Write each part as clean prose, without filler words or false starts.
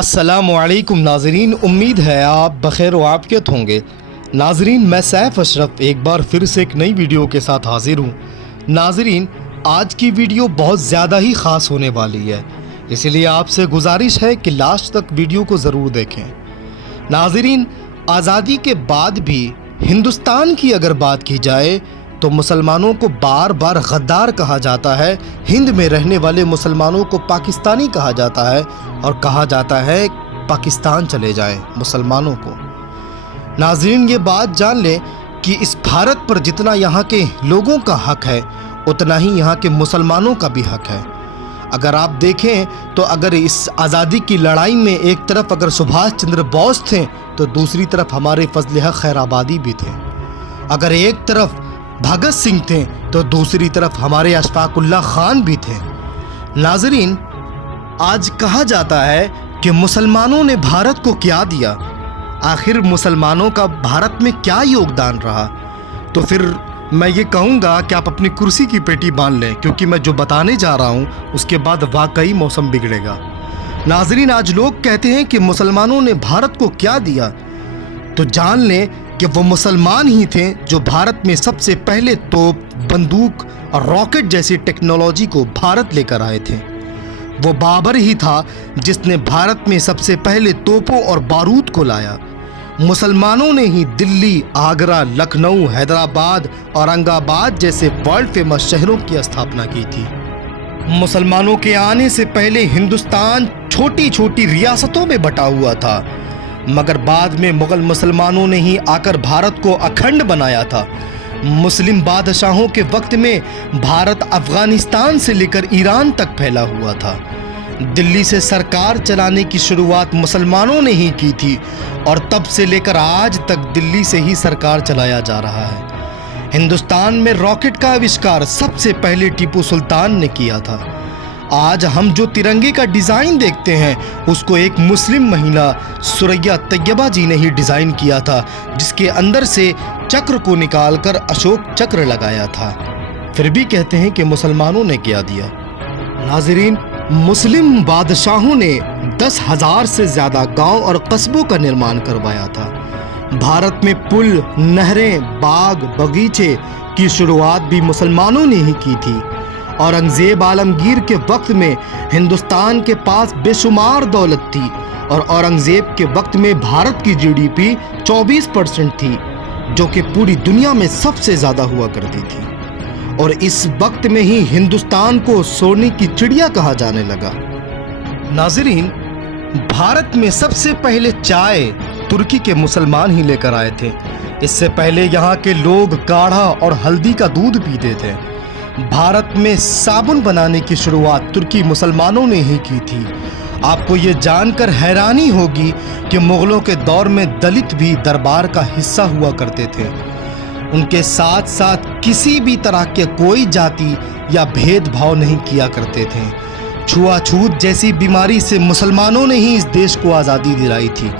अस्सलामुअलैकुम नाजरीन, उम्मीद है आप बखैर व आफियत होंगे। नाजरीन, मैं सैफ अशरफ एक बार फिर से एक नई वीडियो के साथ हाजिर हूँ। नाजरीन, आज की वीडियो बहुत ज़्यादा ही ख़ास होने वाली है, इसलिए आपसे गुजारिश है कि लास्ट तक वीडियो को ज़रूर देखें। नाजरीन, आज़ादी के बाद भी हिंदुस्तान की अगर बात की जाए तो मुसलमानों को बार बार गद्दार कहा जाता है। हिंद में रहने वाले मुसलमानों को पाकिस्तानी कहा जाता है और कहा जाता है पाकिस्तान चले जाएं मुसलमानों को। नाज़रीन, ये बात जान लें कि इस भारत पर जितना यहाँ के लोगों का हक है उतना ही यहाँ के मुसलमानों का भी हक है। अगर आप देखें तो अगर इस आज़ादी की लड़ाई में एक तरफ अगर सुभाष चंद्र बोस थे तो दूसरी तरफ हमारे फजल हक खैराबादी भी थे। अगर एक तरफ भगत सिंह थे तो दूसरी तरफ हमारे अशफाकुल्लाह खान भी थे। नाजरीन, आज कहा जाता है कि मुसलमानों ने भारत को क्या दिया, आखिर मुसलमानों का भारत में क्या योगदान रहा। तो फिर मैं ये कहूँगा कि आप अपनी कुर्सी की पेटी बांध लें, क्योंकि मैं जो बताने जा रहा हूँ उसके बाद वाकई मौसम बिगड़ेगा। नाजरीन, आज लोग कहते हैं कि मुसलमानों ने भारत को क्या दिया, तो जान लें कि वो मुसलमान ही थे जो भारत में सबसे पहले तोप, बंदूक और रॉकेट जैसी टेक्नोलॉजी को भारत लेकर आए थे। वो बाबर ही था जिसने भारत में सबसे पहले तोपों और बारूद को लाया। मुसलमानों ने ही दिल्ली, आगरा, लखनऊ, हैदराबाद, औरंगाबाद जैसे वर्ल्ड फेमस शहरों की स्थापना की थी। मुसलमानों के आने से पहले हिंदुस्तान छोटी छोटी रियासतों में बटा हुआ था, मगर बाद में मुगल मुसलमानों ने ही आकर भारत को अखंड बनाया था। मुस्लिम बादशाहों के वक्त में भारत अफगानिस्तान से लेकर ईरान तक फैला हुआ था। दिल्ली से सरकार चलाने की शुरुआत मुसलमानों ने ही की थी और तब से लेकर आज तक दिल्ली से ही सरकार चलाया जा रहा है। हिंदुस्तान में रॉकेट का आविष्कार सबसे पहले टीपू सुल्तान ने किया था। आज हम जो तिरंगे का डिज़ाइन देखते हैं उसको एक मुस्लिम महिला सुरैया तैयबा जी ने ही डिज़ाइन किया था, जिसके अंदर से चक्र को निकालकर अशोक चक्र लगाया था। फिर भी कहते हैं कि मुसलमानों ने क्या दिया। नाजरीन, मुस्लिम बादशाहों ने 10,000 से ज़्यादा गांव और कस्बों का निर्माण करवाया था। भारत में पुल, नहरें, बाग, बगीचे की शुरुआत भी मुसलमानों ने ही की थी। औरंगज़ेब आलमगीर के वक्त में हिंदुस्तान के पास बेशुमार दौलत थी और औरंगज़ेब के वक्त में भारत की जीडीपी 24% थी, जो कि पूरी दुनिया में सबसे ज़्यादा हुआ करती थी। और इस वक्त में ही हिंदुस्तान को सोने की चिड़िया कहा जाने लगा। नाजरीन, भारत में सबसे पहले चाय तुर्की के मुसलमान ही लेकर आए थे। इससे पहले यहाँ के लोग काढ़ा और हल्दी का दूध पीते थे। भारत में साबुन बनाने की शुरुआत तुर्की मुसलमानों ने ही की थी। आपको ये जानकर हैरानी होगी कि मुग़लों के दौर में दलित भी दरबार का हिस्सा हुआ करते थे। उनके साथ साथ किसी भी तरह के कोई जाति या भेदभाव नहीं किया करते थे। छुआछूत जैसी बीमारी से मुसलमानों ने ही इस देश को आज़ादी दिलाई थी।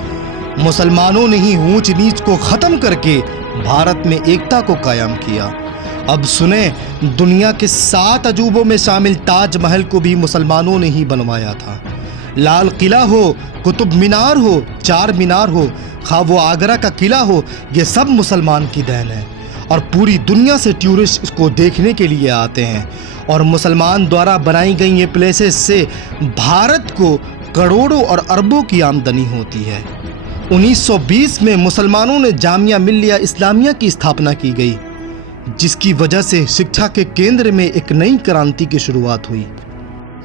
मुसलमानों ने ही ऊंच नीच को ख़त्म करके भारत में एकता को कायम किया। अब सुने, दुनिया के 7 अजूबों में शामिल ताजमहल को भी मुसलमानों ने ही बनवाया था। लाल किला हो, कुतुब मीनार हो, चार मीनार हो, खा वो आगरा का किला हो, ये सब मुसलमान की देन है और पूरी दुनिया से टूरिस्ट इसको देखने के लिए आते हैं। और मुसलमान द्वारा बनाई गई ये प्लेसेस से भारत को करोड़ों और अरबों की आमदनी होती है। 1920 में मुसलमानों ने जामिया मिल्लिया इस्लामिया की स्थापना की गई, जिसकी वजह से शिक्षा के केंद्र में एक नई क्रांति की शुरुआत हुई।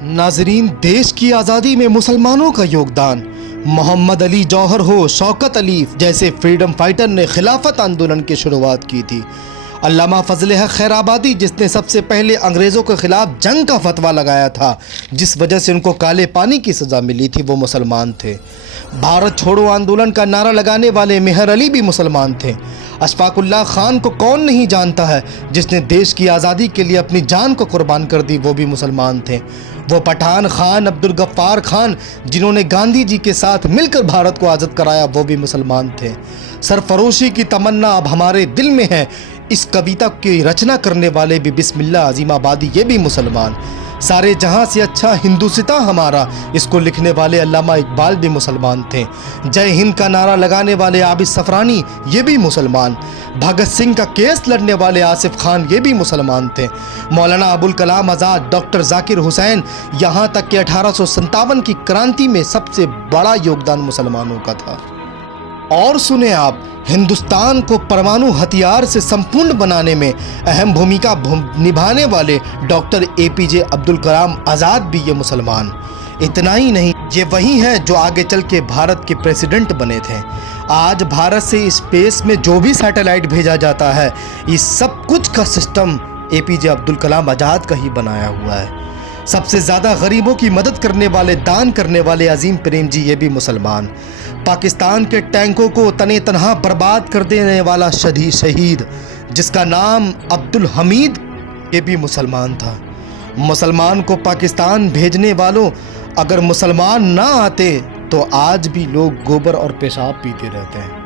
नाजरीन, देश की आज़ादी में मुसलमानों का योगदान, मोहम्मद अली जौहर हो, शौकत अली जैसे फ्रीडम फाइटर ने खिलाफत आंदोलन की शुरुआत की थी। अल्लामा फजल हक खैराबादी, जिसने सबसे पहले अंग्रेज़ों के खिलाफ जंग का फतवा लगाया था, जिस वजह से उनको काले पानी की सज़ा मिली थी, वो मुसलमान थे। भारत छोड़ो आंदोलन का नारा लगाने वाले मेहर अली भी मुसलमान थे। अशफाकुल्लाह खान को कौन नहीं जानता है, जिसने देश की आज़ादी के लिए अपनी जान को कुर्बान कर दी, वो भी मुसलमान थे। वो पठान खान, अब्दुल गफ्फार खान, जिन्होंने गांधी जी के साथ मिलकर भारत को आज़ाद कराया, वो भी मुसलमान थे। सरफरोशी की तमन्ना अब हमारे दिल में है, इस कविता की रचना करने वाले भी बिस्मिल्लाह अजीमाबादी, ये भी मुसलमान। सारे जहां से अच्छा हिंदुस्तां हमारा, इसको लिखने वाले अल्लामा इकबाल भी मुसलमान थे। जय हिंद का नारा लगाने वाले आबिद सफरानी ये भी मुसलमान। भगत सिंह का केस लड़ने वाले आसिफ खान ये भी मुसलमान थे। मौलाना अबुल कलाम आज़ाद, डॉक्टर जाकिर हुसैन, यहाँ तक कि 1857 की क्रांति में सबसे बड़ा योगदान मुसलमानों का था। और सुने आप, हिंदुस्तान को परमाणु हथियार से संपूर्ण बनाने में अहम भूमिका निभाने वाले डॉक्टर APJ अब्दुल कलाम आज़ाद भी ये मुसलमान। इतना ही नहीं, ये वही हैं जो आगे चल के भारत के प्रेसिडेंट बने थे। आज भारत से स्पेस में जो भी सैटेलाइट भेजा जाता है, इस सब कुछ का सिस्टम APJ अब्दुल कलाम आज़ाद का ही बनाया हुआ है। सबसे ज़्यादा गरीबों की मदद करने वाले, दान करने वाले अजीम प्रेम जी ये भी मुसलमान। पाकिस्तान के टैंकों को तने तनहा बर्बाद कर देने वाला शहीद जिसका नाम अब्दुल हमीद ये भी मुसलमान था। मुसलमान को पाकिस्तान भेजने वालों, अगर मुसलमान ना आते तो आज भी लोग गोबर और पेशाब पीते रहते हैं।